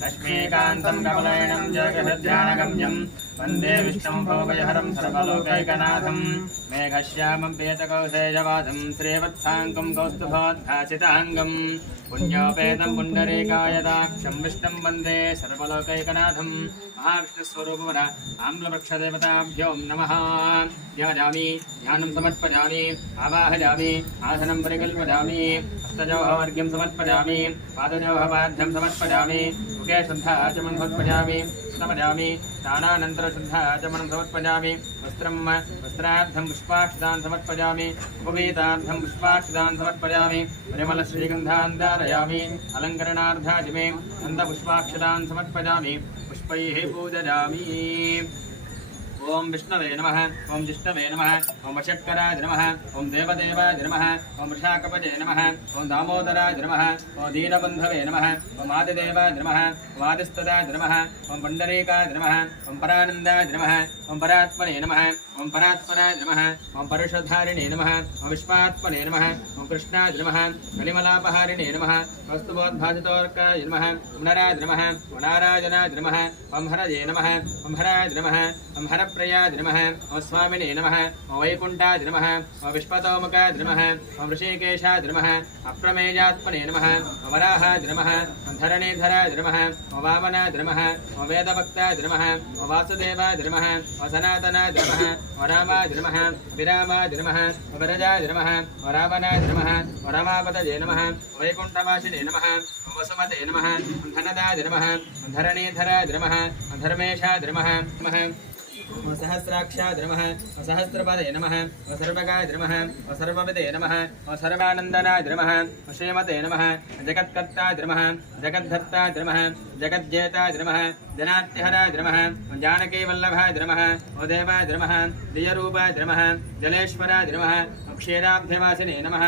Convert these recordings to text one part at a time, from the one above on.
లక్ష్మీకాంతం కమలయనం జగద్ధ్యానగమ్యం వందే విష్ణుం భవభయహరం సర్వలోకైకనాథం మేఘశ్యామం పీతకౌశేజవాదం శ్రీవత్సాంగం కౌస్తుభోద్భాసితాంగం పుణ్యోపేతం పుండరీకాయదాక్షం విష్ణుం వందే సర్వలోకైకనాథం మహావిష్ణుస్వరూపమన ఆమ్లవృక్షదేవతాభ్యోం నమ ధ్యాయామి ధ్యానం సమర్పయామి ఆవాహయామి ఆసనం పరికల్పయామి హస్తజోహవర్గ్యం సమర్పయామి పాదజౌహవాద్యం సమర్పయామి उदयश्रद्धाचमन समर्पयामि समर्पयामि दानानन्तरश्रद्धाचमनं समर्पयामि वस्त्रं वस्त्रार्थं पुष्पाक्षदान् समर्पयामि उपवेदार्थं पुष्पाक्षदान् समर्पयामि परिमलश्रीगन्धान् धारयामि अलङ्करणार्थाजिमे गन्धपुष्पाक्षदान् समर्पयामि पुष्पैः पूजयामि। ओम विष्णवे नम ओं जिष्णवे नम ओम वशत्कराज नम ओं देवदेवाज नम ओं वृषाकपजे नम ओं दामोदराज नम ओं दीनबंधवे नम ओं आदिदेवाज नम ओम आदिस्तदाय नमः ओम पुण्डरीकाय ओं ओम नम ओं ओम परात्मने नमः ओम परात्मनाय नम ओम परिषधारिणे नमः ओम विश्वात्मने नमः ओम नम नमः कलिमलापहारिणे नमः नम नमः नम नमः नम ओं हरजे नम ओं हराज नम ओं हर प्रिय ऋषिकेशाय नमः। ओम स्वामिने नमः। ओम वैकुण्ठाय नमः। ओम विश्वतोमुखाय नमः। ओम ऋषिकेशाय नमः। अप्रमेयात्मने नमः। ओम वराहाय नमः। ओम धरणीधराय नमः। ओम वामनाय नमः। ओम वेदभक्ताय नमः। ओम वासुदेवाय नमः। ओम सनातनाय नमः। ओम रामाय नमः। विरामाय नमः। ओम वरजाय नमः। ओम रावणाय नमः। ओम नम। ओ वैकुंठवासी नम। ओ ओम वसुमते नमः। ओम धनदाय नमः। ओम धरणीधराय नमः। ओम धर्मेशाय ओम सहस्राक्षाय नमः ओम सहस्रपदये नमः ओम सर्वगाय नमः ओम सर्वविदये नमः ओम सर्वानन्दनाय नमः ओम श्रीमते नमः, जगत्कर्ताय नमः जगद्धर्ताय नमः जगज्जेताय नमः जनात्यहराय नमः ओम जानकीवल्लभाय नमः ओम देवाय नमः दियरूपाय नमः जलेश्वराय क्षीराब्धवासिने नमः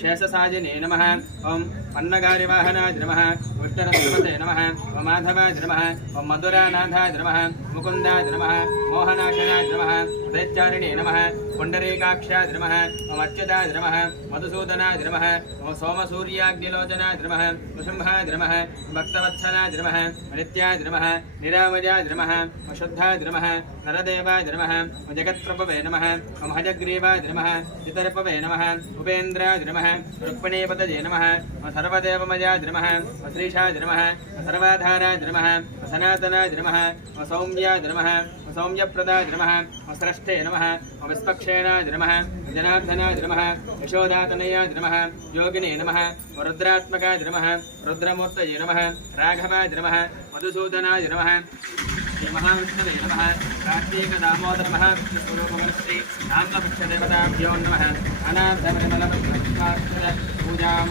शेषसाजिने नमः, ॐ अन्नगारिवाहनाय नमः उत्तरस्वते नमः ॐ माधवाय नमः, ॐ मधुरानाथाय नमः, मुकुन्दाय नमः, मोहनाशनाय नमः उदयचारिणे नमः, पुण्डरीकाक्षाय नमः, ॐ अच्युताय नमः, मधुसूदनाय नमः, ॐ सोमसूर्याग्निलोचनाय नमः कुसुम्भाय नमः, भक्तवत्सलाय नमः नित्याय नमः, निरामजाय नमः शुद्धाय नमः, नरदेवाय नमः जगत्प्रभवे नमः, ॐ हजग्रीवाय नमः, इतर पवे नमः। उपेन्द्राय नमः। रुक्मिणीपतये नमः। सर्वदेवमयाय नमः। श्रीशाय नमः। सर्वाधाराय नमः। सनातनाय नमः। सौम्याय नमः। सौम्यप्रदाय नमः। स्रष्टे नम। विस्पक्षेण नमः। जनार्दन नमः। यशोदातनयाय नमः। योगिने नम। रुद्रात्मक नमः। रुद्रमूर्त नमः। राघव नमः। मधुसूदनाय नमः। మహావిష్ణువే నమ కార్తీక దామోదర మహావిష్ణుస్వరూపమస్తి నామ్నపక్షదేవతాభ్యో నమ అనాథమనల పూజాం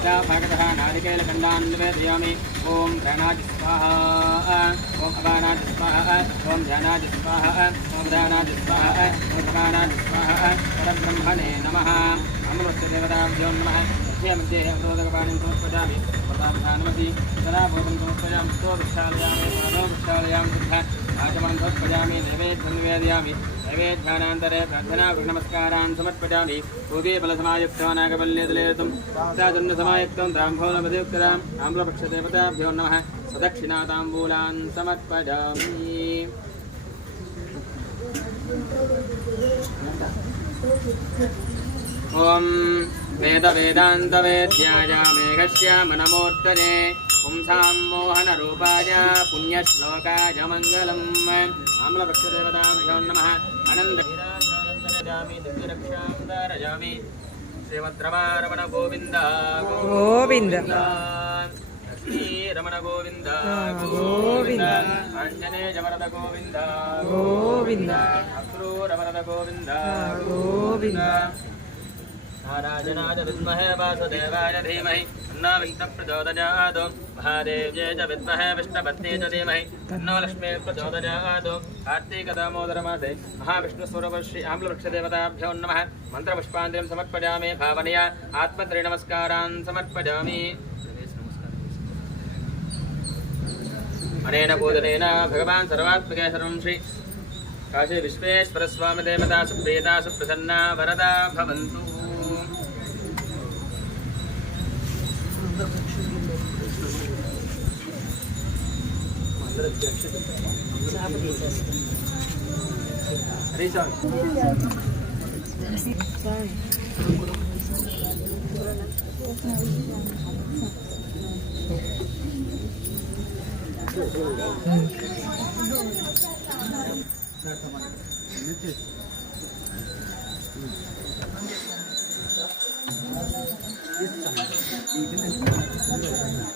ఇదా భాగత నారికేలఖండాన్వేదయామి ఓం ప్రాణాది స్వాహ ఓం అపానాది స్వాహ ఓం ధ్యానాది స్వాహ ఓం దానాది స్వాహ ఓం సమానాది స్వాహ పరబ్రహ్మణే నమ అమృత్యదేవతాభ్యో నమ మధ్య మధ్యే అవరోధకపాణిం సమర్పజామి प्रतापधानमसि सदा भोगं समर्पयामि स्तो वृक्षालयामि पुनरो वृक्षालयां समर्पयामि। भूते बलसमायुक्तो नागबल्यदलेतुं सादुन्नसमायुक्तं ताम्भोलमधियुक्तराम् आम्लपक्षदेवताभ्यो नमः। सदक्षिणाताम्बूलान् समर्पयामि। ॐ वेदवेदान्तवेद्याय मेघश्यामनमोर्तने पुंसां मोहनरूपाय पुण्यश्लोकाय मङ्गलम् आम्लवृक्षदेवताभ्यो नमः अनन्दराजामि दिव्यरक्षां धारयामि श्रीमद्रमारमण गोविन्द गोविन्द रमण गोविन्द गोविन्द आञ्जनेय वरद गोविन्द गोविन्द अक्रूरवरद गोविन्द गोविन्द नारायणाय विद्महे वासुदेवाय धीमहि। तन्नो विष्णुः प्रचोदयात् महादेव्यै च विद्महे विष्णुपत्नी च धीमहि। तन्नो लक्ष्मी प्रचोदयात्। कार्तीकदामोदरमासे महाविष्णुस्वरूपश्री आम्लवृक्षदेवताभ्यो नमः। मन्त्रपुष्पाञ्जलिं समर्पयामि श्री काशी विश्वेश्वरस्वामी देवता सुप्रीता सुप्रसन्ना वरदा भवन्तु। Hadi 嗯，